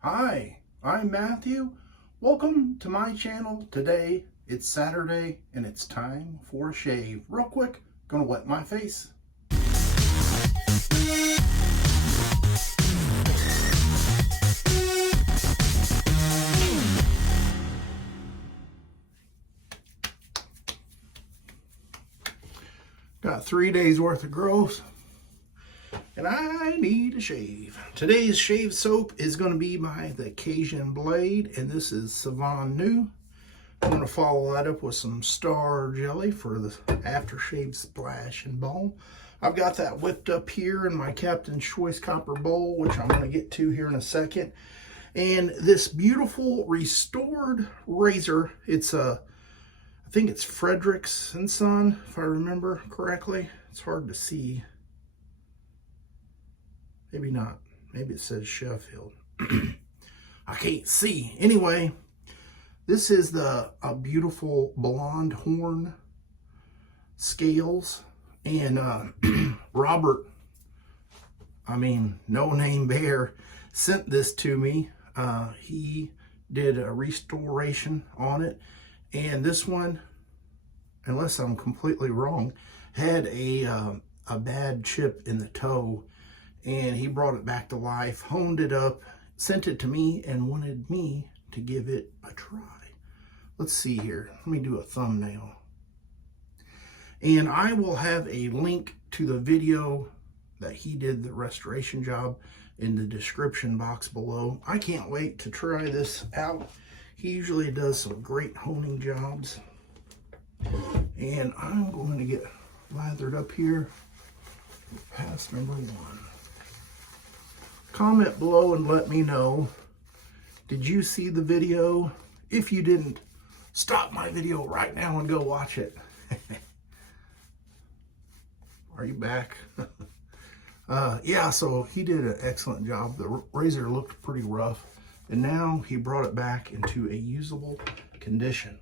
Hi, I'm Matthew. Welcome to my channel. Today it's Saturday and it's time for a shave. Real quick, gonna wet my face. Got 3 days worth of growth and I need a shave. Today's shave soap is going to be by the Cajun Blade, and this is Savon New. I'm going to follow that up with some Star Jelly for the aftershave splash and balm. I've got that whipped up here in my Captain's Choice copper bowl, which I'm going to get to here in a second. And this beautiful restored razor, it's I think it's Frederick and Son, if I remember correctly. It's hard to see. Maybe not. Maybe it says Sheffield. I can't see. Anyway, this is a beautiful blonde horn scales. And Robert, No Name Bear, sent this to me. He did a restoration on it. And this one, unless I'm completely wrong, had a bad chip in the toe. And he brought it back to life, honed it up, sent it to me, and wanted me to give it a try. Let's see here. Let me do a thumbnail. And I will have a link to the video that he did the restoration job in the description box below. I can't wait to try this out. He usually does some great honing jobs. And I'm going to get lathered up here. Pass number 1. Comment below and let me know, did you see the video? If you didn't, stop my video right now and go watch it. Are you back? Yeah, so he did an excellent job. The razor looked pretty rough, and now he brought it back into a usable condition.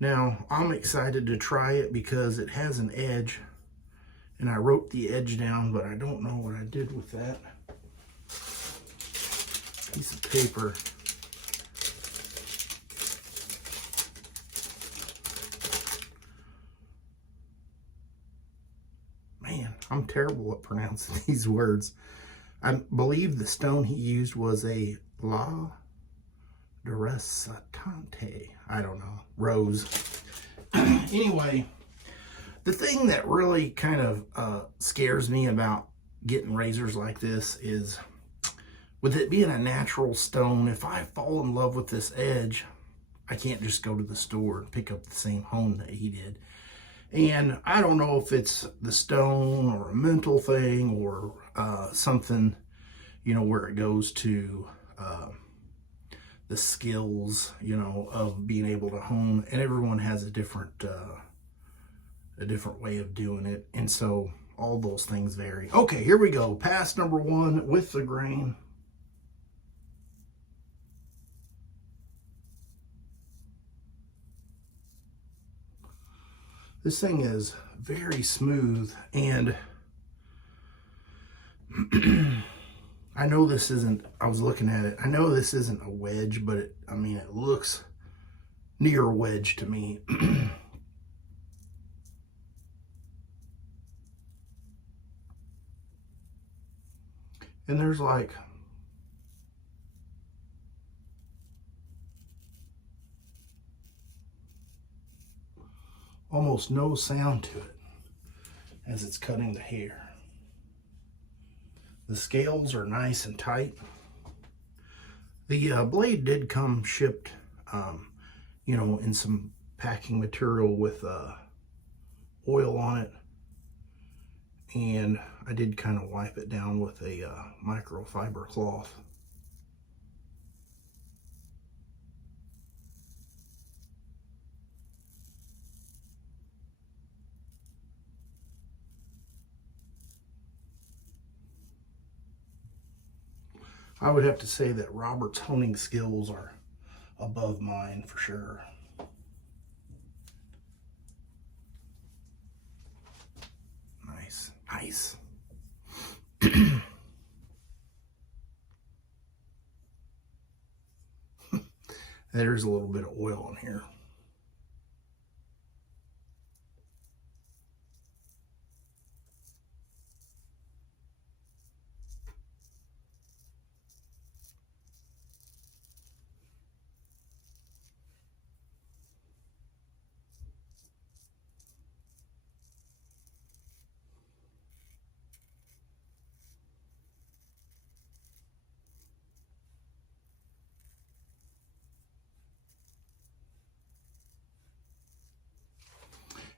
Now, I'm excited to try it because it has an edge, and I wrote the edge down, but I don't know what I did with that piece of paper. Man, I'm terrible at pronouncing these words. I believe the stone he used was a La Duresatante. I don't know. Rose. Anyway, the thing that really kind of scares me about getting razors like this is, with it being a natural stone, if I fall in love with this edge, I can't just go to the store and pick up the same hone that he did. And I don't know if it's the stone or a mental thing or something, where it goes to the skills, of being able to hone. And everyone has a different way of doing it. And so all those things vary. Okay, here we go. Pass number 1 with the grain. This thing is very smooth, and I know this isn't, I was looking at it, I know this isn't a wedge, but it looks near wedge to me. And there's like almost no sound to it as it's cutting the hair. The scales are nice and tight. The blade did come shipped, in some packing material with oil on it. And I did kind of wipe it down with a microfiber cloth. I would have to say that Robert's honing skills are above mine for sure. Nice, nice. There's a little bit of oil in here.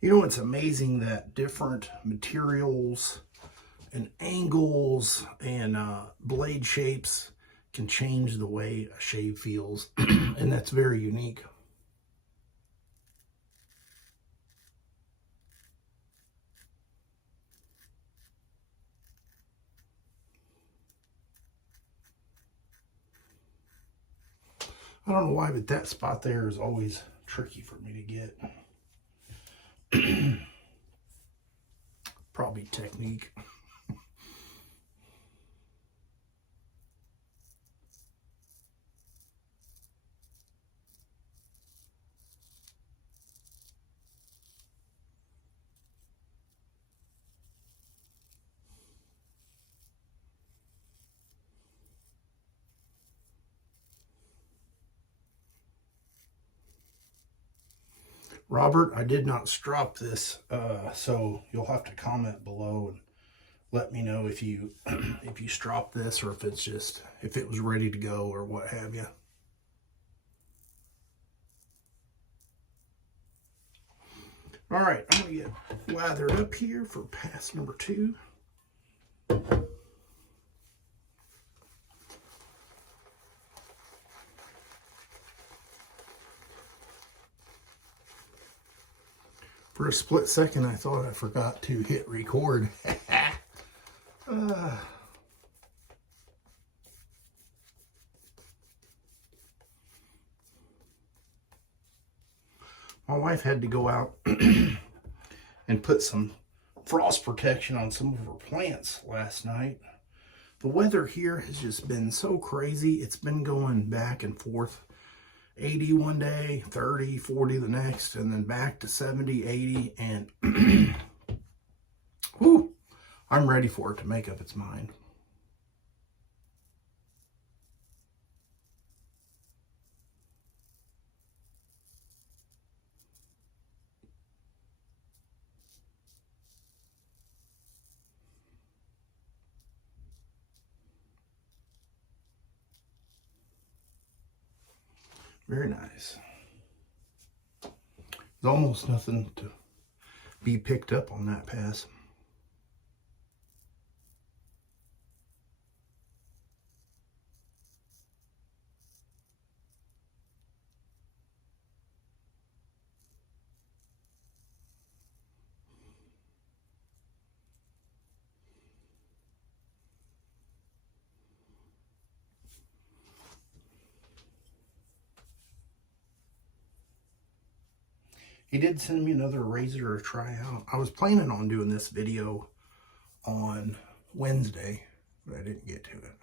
You know, it's amazing that different materials and angles and blade shapes can change the way a shave feels, and that's very unique. I don't know why, but that spot there is always tricky for me to get. Probably technique. Robert, I did not strop this, so you'll have to comment below and let me know if you if you strop this, or if it's just, if it was ready to go or what have you. All right, I'm gonna get lathered up here for pass number 2. For a split second, I thought I forgot to hit record. My wife had to go out and put some frost protection on some of her plants last night. The weather here has just been so crazy. It's been going back and forth. 80 one day, 30, 40 the next, and then back to 70, 80, and whew, I'm ready for it to make up its mind. Very nice. There's almost nothing to be picked up on that pass. He did send me another razor to try out. I was planning on doing this video on Wednesday, but I didn't get to it.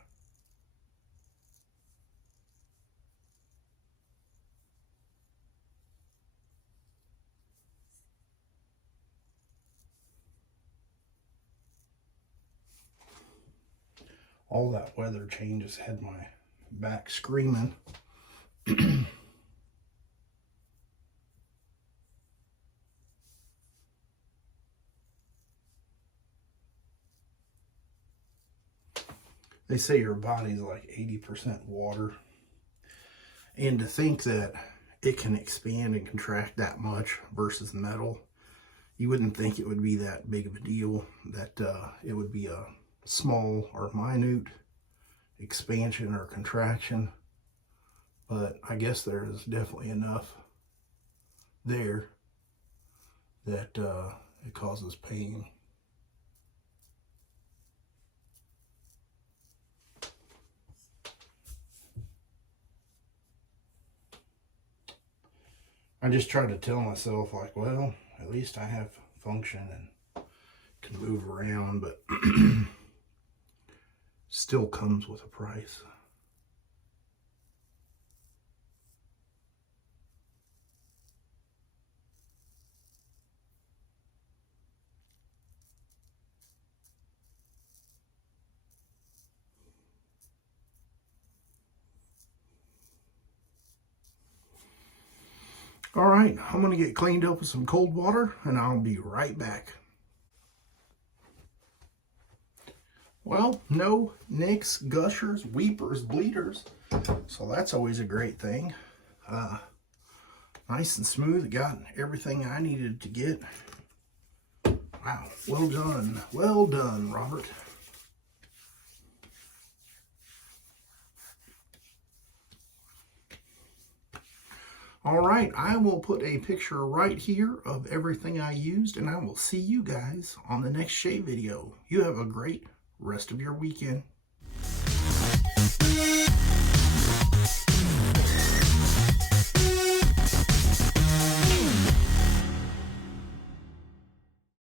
All that weather change has had my back screaming. They say your body's like 80% water. And to think that it can expand and contract that much versus metal, you wouldn't think it would be that big of a deal, that it would be a small or minute expansion or contraction. But I guess there is definitely enough there that it causes pain. I just try to tell myself, like, well, at least I have function and can move around, but still comes with a price. All right, I'm gonna get cleaned up with some cold water and I'll be right back. Well, no nicks, gushers, weepers, bleeders. So that's always a great thing. Nice and smooth. Got everything I needed to get. Wow, well done. Well done, Robert. All right, I will put a picture right here of everything I used, and I will see you guys on the next shave video. You have a great rest of your weekend.